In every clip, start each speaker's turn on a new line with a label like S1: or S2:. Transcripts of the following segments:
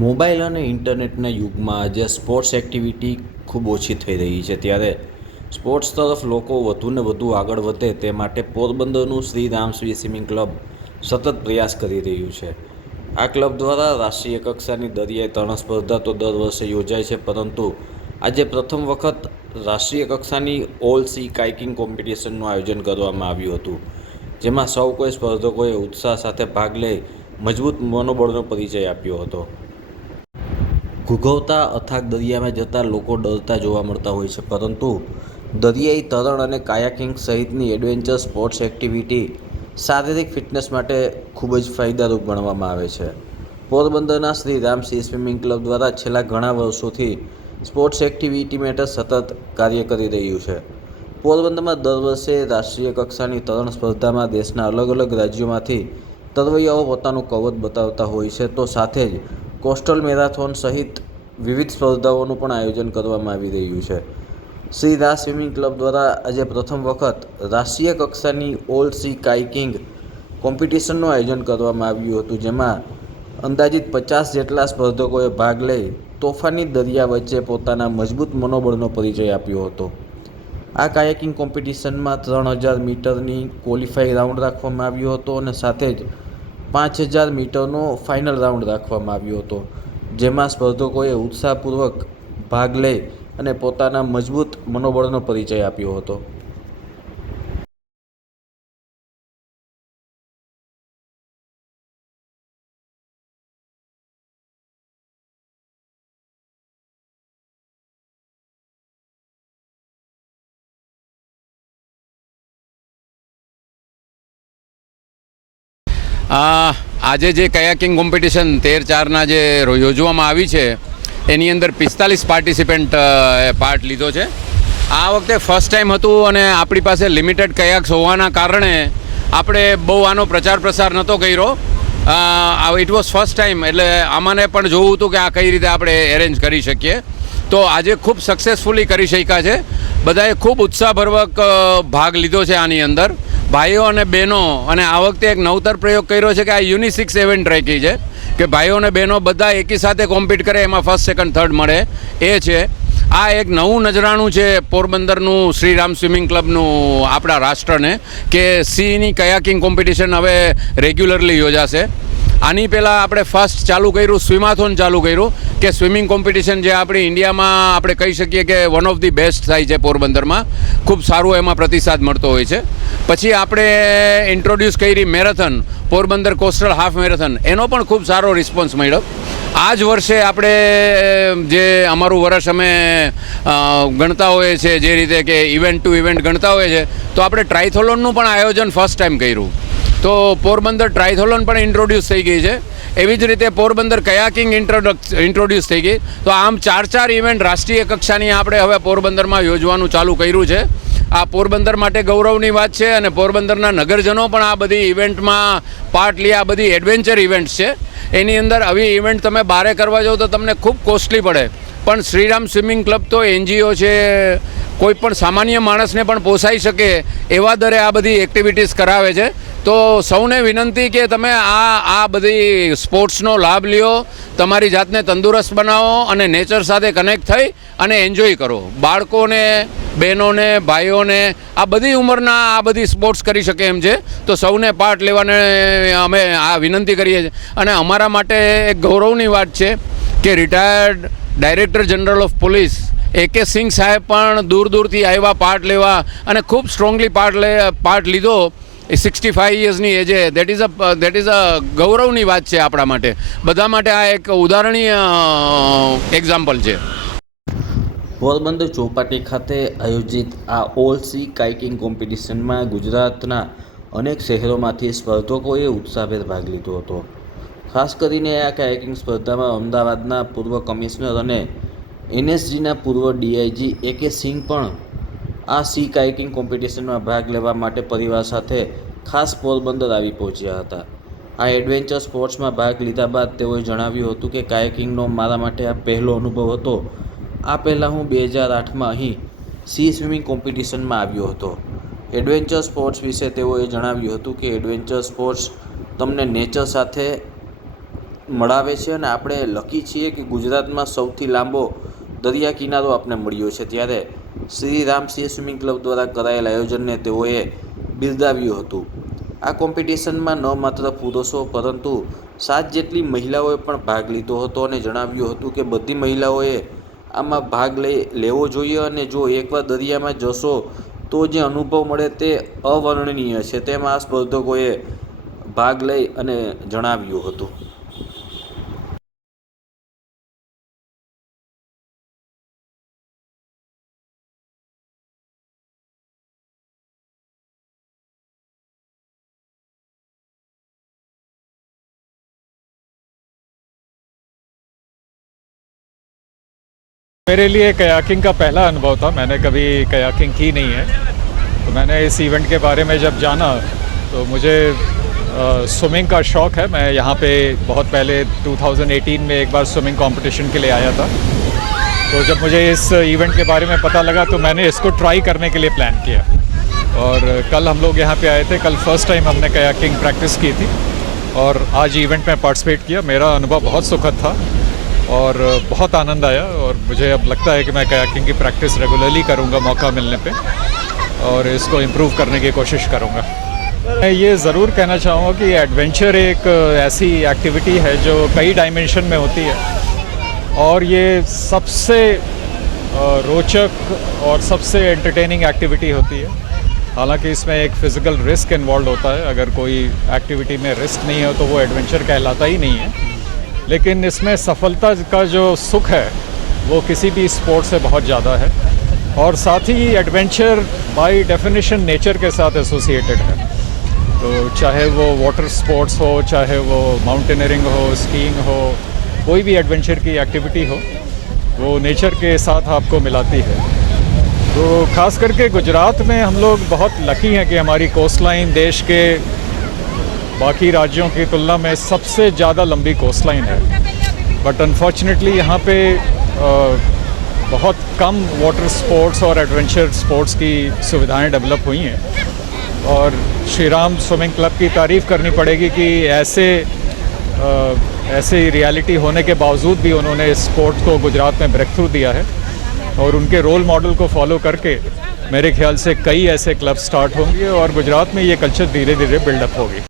S1: Mobile અને ઇન્ટરનેટના યુગમાં આજે સ્પોર્ટ્સ એક્ટિવિટી ખૂબ ઓછી થઈ રહી છે, ત્યારે સ્પોર્ટ્સ તરફ લોકો વધુને વધુ આગળ વધે તે માટે પોરબંદરનું શ્રી રામશ્રી સ્વિમિંગ ક્લબ સતત પ્રયાસ કરી રહ્યું છે. આ ક્લબ દ્વારા રાષ્ટ્રીય કક્ષાની દરિયાઈ તરણ સ્પર્ધા તો દર વર્ષે યોજાય છે, પરંતુ આજે પ્રથમ વખત રાષ્ટ્રીય કક્ષાની ઓલ સી કાઇકિંગ કોમ્પિટિશનનું આયોજન કરવામાં આવ્યું હતું, જેમાં સૌ કોઈ સ્પર્ધકોએ ઉત્સાહ સાથે ભાગ લઈ મજબૂત મનોબળનો પરિચય આપ્યો હતો. ઘૂઘવતા અથાગ દરિયામાં જતા લોકો ડરતા જોવા મળતા હોય છે. પરંતુ દરિયાઈ તરણ અને કાયાકિંગ સહિતની એડવેન્ચર સ્પોર્ટ્સ એક્ટિવિટી શારીરિક ફિટનેસ માટે ખૂબ જ ફાયદારૂપ ગણવામાં આવે છે. પોરબંદરના શ્રી રામસિંહ સ્વિમિંગ ક્લબ દ્વારા છેલ્લા ઘણા વર્ષોથી સ્પોર્ટ્સ એક્ટિવિટી માટે સતત કાર્ય કરી રહ્યું છે. પોરબંદરમાં દર વર્ષે રાષ્ટ્રીય કક્ષાની તરણ સ્પર્ધામાં દેશના અલગ અલગ રાજ્યોમાંથી તરવૈયાઓ પોતાનું કવચ બતાવતા હોય છે. તો સાથે જ કોસ્ટલ મેરાથોન સહિત વિવિધ સ્પર્ધાઓનું પણ આયોજન કરવામાં આવી રહ્યું છે. શ્રી રાજ સ્વિમિંગ ક્લબ દ્વારા આજે પ્રથમ વખત રાષ્ટ્રીય કક્ષાની ઓલ સી કાઇકિંગ કોમ્પિટિશનનું આયોજન કરવામાં આવ્યું હતું, જેમાં અંદાજિત પચાસ જેટલા સ્પર્ધકોએ ભાગ લઈ તોફાની દરિયા વચ્ચે પોતાના મજબૂત મનોબળનો પરિચય આપ્યો હતો. આ કાયાકિંગ કોમ્પિટિશનમાં ત્રણ હજાર મીટરની ક્વોલિફાઈ રાઉન્ડ રાખવામાં આવ્યો હતો અને સાથે જ પાંચ હજાર મીટરનો ફાઇનલ રાઉન્ડ રાખવામાં આવ્યો હતો, જેમાં સ્પર્ધકોએ ઉત્સાહપૂર્વક ભાગ લઈ અને પોતાના મજબૂત મનોબળનો પરિચય આપ્યો હતો.
S2: આજે જે કયાકિંગ કોમ્પિટિશન તેર ચારના જે યોજવામાં આવી છે, એની અંદર પિસ્તાલીસ પાર્ટિસિપન્ટ પાર્ટ લીધો છે. આ વખતે ફર્સ્ટ ટાઈમ હતું અને આપણી પાસે લિમિટેડ કયાક્સ હોવાના કારણે આપણે બહુ આનો પ્રચાર પ્રસાર નહોતો કર્યો. ઇટ વોઝ ફર્સ્ટ ટાઈમ એટલે આમાંને પણ જોવું હતું કે આ કઈ રીતે આપણે એરેન્જ કરી શકીએ. તો આજે ખૂબ સક્સેસફુલી કરી શક્યા છે. બધાએ ખૂબ ઉત્સાહભર્વક ભાગ લીધો છે આની અંદર. ભાઈઓ અને બહેનો, અને આ વખતે એક નવતર પ્રયોગ કર્યો છે કે આ યુનિસિક્સ ઇવેન્ટ રેકી છે કે ભાઈઓ અને બહેનો બધા એકી સાથે કોમ્પિટ કરે, એમાં ફર્સ્ટ સેકન્ડ થર્ડ મળે. એ છે. આ એક નવું નજરાણું છે પોરબંદરનું, શ્રીરામ સ્વિમિંગ ક્લબનું આપણા રાષ્ટ્રને, કે સીની કયાકિંગ કોમ્પિટિશન હવે રેગ્યુલરલી યોજાશે. આની પહેલાં આપણે ફર્સ્ટ ચાલુ કર્યું સ્વિમાથોન ચાલુ કર્યું, કે સ્વિમિંગ કોમ્પિટિશન જે આપણી ઇન્ડિયામાં આપણે કહી શકીએ કે વન ઓફ ધી બેસ્ટ થાય છે પોરબંદરમાં. ખૂબ સારું એમાં પ્રતિસાદ મળતો હોય છે. પછી આપણે ઇન્ટ્રોડ્યુસ કરી marathon Porbandar coastal half marathon એનો પણ ખૂબ સારો રિસ્પોન્સ મળ્યો. આ જ વર્ષે આપણે જે અમારું વર્ષ અમે ગણતા હોઈએ છીએ, જે રીતે કે ઇવેન્ટ ટુ ઇવેન્ટ ગણતા હોઈએ છીએ, તો આપણે ટ્રાયથોલોનનું પણ આયોજન ફર્સ્ટ ટાઈમ કર્યું. તો પોરબંદર ટ્રાયથોલોન પણ ઇન્ટ્રોડ્યુસ થઈ ગઈ છે. એવી જ રીતે પોરબંદર કયાકિંગ ઇન્ટ્રોડ્યુસ થઈ ગઈ. તો આમ ચાર ચાર ઇવેન્ટ રાષ્ટ્રીય કક્ષાની આપણે હવે પોરબંદરમાં યોજવાનું ચાલુ કર્યું છે. આ પોરબંદર માટે ગૌરવની વાત છે અને પોરબંદરના નગરજનો પણ આ બધી ઇવેન્ટમાં પાર્ટ લે, આ બધી એડવેન્ચર ઇવેન્ટ્સ છે. એની અંદર આવી ઇવેન્ટ તમે બારે કરવા જાઓ તો તમને ખૂબ કોસ્ટલી પડે. પણ શ્રીરામ સ્વિમિંગ ક્લબ તો એનજીઓ છે કોઈ પણ સામાન્ય માણસને પણ પોસાઈ શકે એવા દરે આ બધી એક્ટિવિટીઝ કરાવે છે. તો સૌને વિનંતી કે તમે આ આ બધી સ્પોર્ટ્સનો લાભ લ્યો, તમારી જાતને તંદુરસ્ત બનાવો અને નેચર સાથે કનેક્ટ થઈ અને એન્જોય કરો. બાળકોને, બહેનોને, ભાઈઓને આ બધી ઉંમરના આ બધી સ્પોર્ટ્સ કરી શકે એમ છે. તો સૌને પાર્ટ લેવાને અમે આ વિનંતી કરીએ છીએ. અને અમારા માટે એક ગૌરવની વાત છે કે retired director general of police A K Singh સાહેબ પણ દૂર દૂરથી આવ્યા પાર્ટ લેવા અને ખૂબ સ્ટ્રોંગલી પાર્ટ લે પાર્ટ લીધો. એ સિક્સટી ફાઇવ યર્સની એજે that is a that is a ગૌરવની વાત છે આપણા માટે. બધા માટે આ એક ઉદાહરણીય એક્ઝામ્પલ છે.
S1: પોરબંદર ચોપાટી ખાતે આયોજિત આ ઓલ સી કાઇકિંગ કોમ્પિટિશનમાં ગુજરાતના અનેક શહેરોમાંથી સ્પર્ધકોએ ઉત્સાહભેર ભાગ લીધો હતો. ખાસ કરીને આ કાયકિંગ સ્પર્ધામાં અમદાવાદના પૂર્વ કમિશનર અને એનએસજીના પૂર્વ ડીઆઈજી એ કે સિંહ પણ આ સી કાયકિંગ કોમ્પિટિશનમાં ભાગ લેવા માટે પરિવાર સાથે ખાસ પોરબંદર આવી પહોંચ્યા હતા. આ એડવેન્ચર સ્પોર્ટ્સમાં ભાગ લીધા બાદ તેઓએ જણાવ્યું હતું કે કાયકિંગનો મારા માટે આ પહેલો અનુભવ હતો. આ પહેલાં હું બે હજાર આઠમાં અહીં સી સ્વિમિંગ કોમ્પિટિશનમાં આવ્યો હતો. એડવેન્ચર સ્પોર્ટ્સ વિશે તેઓએ જણાવ્યું હતું કે એડવેન્ચર સ્પોર્ટ્સ તમને નેચર સાથે મળાવે છે અને આપણે લકી છીએ કે ગુજરાતમાં સૌથી લાંબો દરિયા કિનારો આપને મળ્યો છે. ત્યારે શ્રી રામસિંહ સ્વિમિંગ ક્લબ દ્વારા કરાયેલ આયોજનને તેઓએ બિરદાવ્યું હતું. આ કોમ્પિટિશનમાં ન માત્ર પુરુષો, પરંતુ સાત જેટલી મહિલાઓએ પણ ભાગ લીધો હતો અને જણાવ્યું હતું કે બધી મહિલાઓએ આમાં ભાગ લઈ લેવો જોઈએ અને જો એકવાર દરિયામાં જશો તો જે અનુભવ મળે તે અવર્ણનીય છે. તેમ આ સ્પર્ધકોએ ભાગ લઈ અને જણાવ્યું હતું.
S3: मेरे लिए कयाकिंग का पहला अनुभव था। मैंने कभी कयाकिंग की नहीं है। तो मैंने इस इवेंट के बारे में जब जाना तो मुझे स्विमिंग का शौक़ है। मैं यहाँ पे बहुत पहले 2018 में एक बार स्विमिंग कंपटीशन के लिए आया था। तो जब मुझे इस इवेंट के बारे में पता लगा तो मैंने इसको ट्राई करने के लिए प्लान किया। और कल हम लोग यहाँ पे आए थे। कल फ़र्स्ट टाइम हमने कयाकिंग प्रैक्टिस की थी। और आज इवेंट में पार्टिसिपेट किया। मेरा अनुभव बहुत सुखद था। और बहुत आनंद आया और मुझे अब लगता है कि मैं कयाकिंग की प्रैक्टिस रेगुलरली करूँगा मौका मिलने पे और इसको इम्प्रूव करने की कोशिश करूँगा। मैं ये ज़रूर कहना चाहूँगा कि एडवेंचर एक ऐसी एक्टिविटी है जो कई डायमेंशन में होती है और ये सबसे रोचक और सबसे एंटरटेनिंग एक्टिविटी होती है। हालाँकि इसमें एक फ़िज़िकल रिस्क इन्वॉल्व होता है। अगर कोई एक्टिविटी में रिस्क नहीं हो तो वो एडवेंचर कहलाता ही नहीं है। लेकिन इसमें सफलता का जो सुख है, वो किसी भी स्पोर्ट से बहुत ज़्यादा है। और साथ ही एडवेंचर बाय डेफिनेशन नेचर के साथ एसोसिएटेड है। तो चाहे वो वाटर स्पोर्ट्स हो, चाहे वो माउंटेनियरिंग हो स्कीइंग हो, कोई भी एडवेंचर की एक्टिविटी हो, वो नेचर के साथ आपको मिलाती है। तो खास करके गुजरात में हम लोग बहुत लकी हैं कि हमारी कोस्ट लाइन देश के बाकी राज्यों की तुलना में सबसे ज़्यादा लंबी कोस्ट लाइन है। बट अनफॉर्चुनेटली यहाँ पे अ, बहुत कम वाटर स्पोर्ट्स और एडवेंचर स्पोर्ट्स की सुविधाएँ डेवलप हुई हैं। और श्री राम स्विमिंग क्लब की तारीफ़ करनी पड़ेगी कि ऐसे अ, ऐसे रियलिटी होने के बावजूद भी उन्होंने इस स्पोर्ट को गुजरात में ब्रेक थ्रू दिया है। और उनके रोल मॉडल को फॉलो करके मेरे ख्याल से कई ऐसे क्लब स्टार्ट होंगे और गुजरात में ये कल्चर धीरे धीरे बिल्डअप होगी।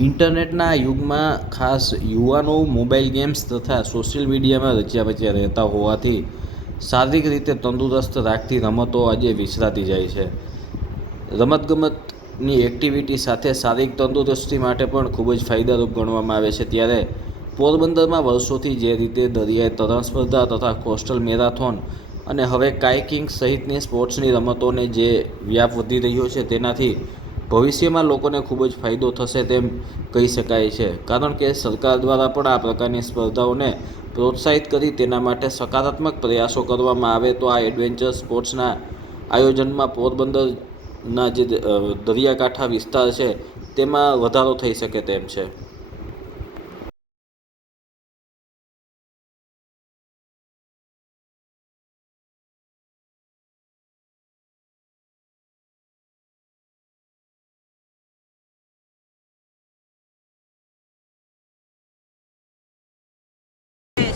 S1: ઇન્ટરનેટના યુગમાં ખાસ યુવાનો મોબાઈલ ગેમ્સ તથા સોશિયલ મીડિયામાં રચ્યા બચ્યા રહેતા હોવાથી શારીરિક રીતે તંદુરસ્ત રાખતી રમતો આજે વિસરાતી જાય છે. રમતગમતની એક્ટિવિટી સાથે શારીરિક તંદુરસ્તી માટે પણ ખૂબ જ ફાયદારૂપ ગણવામાં આવે છે. ત્યારે પોરબંદરમાં વર્ષોથી જે રીતે દરિયાઈ તરણ સ્પર્ધા તથા કોસ્ટલ મેરાથોન અને હવે કાયકિંગ સહિતની સ્પોર્ટ્સની રમતોને જે વ્યાપ વધી રહ્યો છે તેનાથી ભવિષ્યમાં લોકોને ખૂબ જ ફાયદો થશે તેમ કહી શકાય છે. કારણ કે સરકાર દ્વારા પણ આ પ્રકારની સ્પર્ધાઓને પ્રોત્સાહિત કરી તેના માટે સકારાત્મક પ્રયાસો કરવામાં આવે તો આ એડવેન્ચર સ્પોર્ટ્સના આયોજનમાં પોરબંદરના જે દરિયાકાંઠા વિસ્તાર છે તેમાં વધારો થઈ શકે તેમ છે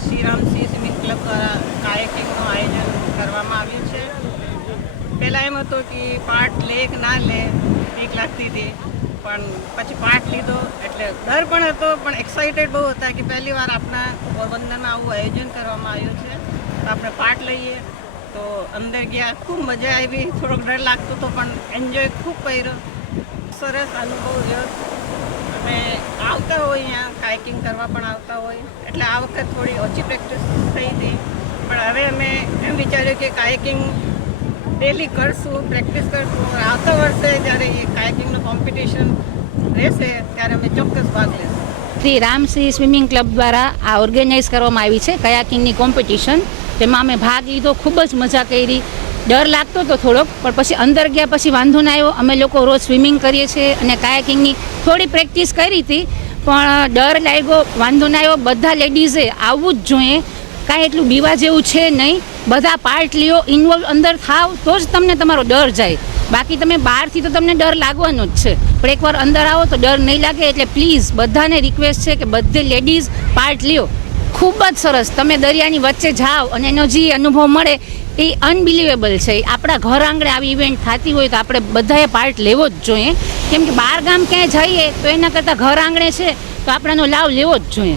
S4: શ્રીરામસિંહ સ્વિમિંગ ક્લબ દ્વારા કાયકિંગનું આયોજન કરવામાં આવ્યું છે પહેલાં એમ હતું કે પાર્ટ લે કે ના લે બીક લાગતી હતી પણ પછી પાર્ટ લીધો, એટલે ડર પણ હતો, પણ એક્સાઇટેડ બહુ હતા કે પહેલી વાર આપણા પોરબંદરમાં આવું આયોજન કરવામાં આવ્યું છે. તો આપણે પાર્ટ લઈએ. તો અંદર ગયા, ખૂબ મજા આવી. થોડોક ડર લાગતો હતો, પણ એન્જોય ખૂબ કર્યો. સરસ અનુભવ રહ્યો. અમે આવતા હોય અહીંયા, કાયકિંગ કરવા પણ આવતા હોય. એટલે આ વખત થોડી ઓછી પ્રેક્ટિસ થઈ હતી. પણ હવે અમે એમ વિચાર્યું કે કાયકિંગ ડેલી કરશું, પ્રેક્ટિસ કરશું. આવતા વર્ષે જ્યારે એ કાયકિંગનું કોમ્પિટિશન રહેશે, ત્યારે અમે ચોક્કસ ભાગ લઈશું
S5: શ્રી રામશ્રી સ્વિમિંગ ક્લબ દ્વારા આ ઓર્ગેનાઇઝ કરવામાં આવી છે કયાકિંગની કોમ્પિટિશન તેમાં અમે ભાગ લીધો, ખૂબ જ મજા કરી. ડર લાગતો હતો થોડોક, પણ પછી અંદર ગયા પછી વાંધો ના આવ્યો. અમે લોકો રોજ સ્વિમિંગ કરીએ છીએ અને કાયાકિંગની થોડી પ્રેક્ટિસ કરી હતી, પણ ડર લાગ્યો, વાંધો ના આવ્યો. બધા લેડીઝે આવવું જ જોઈએ. કાંઈ એટલું બીવા જેવું છે નહીં. બધા પાર્ટ લ્યો ઇન્વોલ્વ અંદર થાવ, તો જ તમને તમારો ડર જાય. બાકી તમે બહારથી તો તમને ડર લાગવાનો જ છે. પણ એકવાર અંદર આવો તો ડર નહીં લાગે, એટલે પ્લીઝ બધાને રિક્વેસ્ટ છે કે બધે લેડીઝ પાર્ટ લ્યો. ખૂબ જ સરસ. તમે દરિયાની વચ્ચે જાઓ અને એનો જે અનુભવ મળે એ અનબિલિવેબલ છે. આપણા ઘર આંગણે આવી ઇવેન્ટ થતી હોય તો આપણે બધાએ પાર્ટ લેવો જ જોઈએ. કેમ કે બહાર ગામ ક્યાંય જઈએ તો એના કરતાં ઘર આંગણે છે, તો આપણાનો લાભ લેવો જ જોઈએ.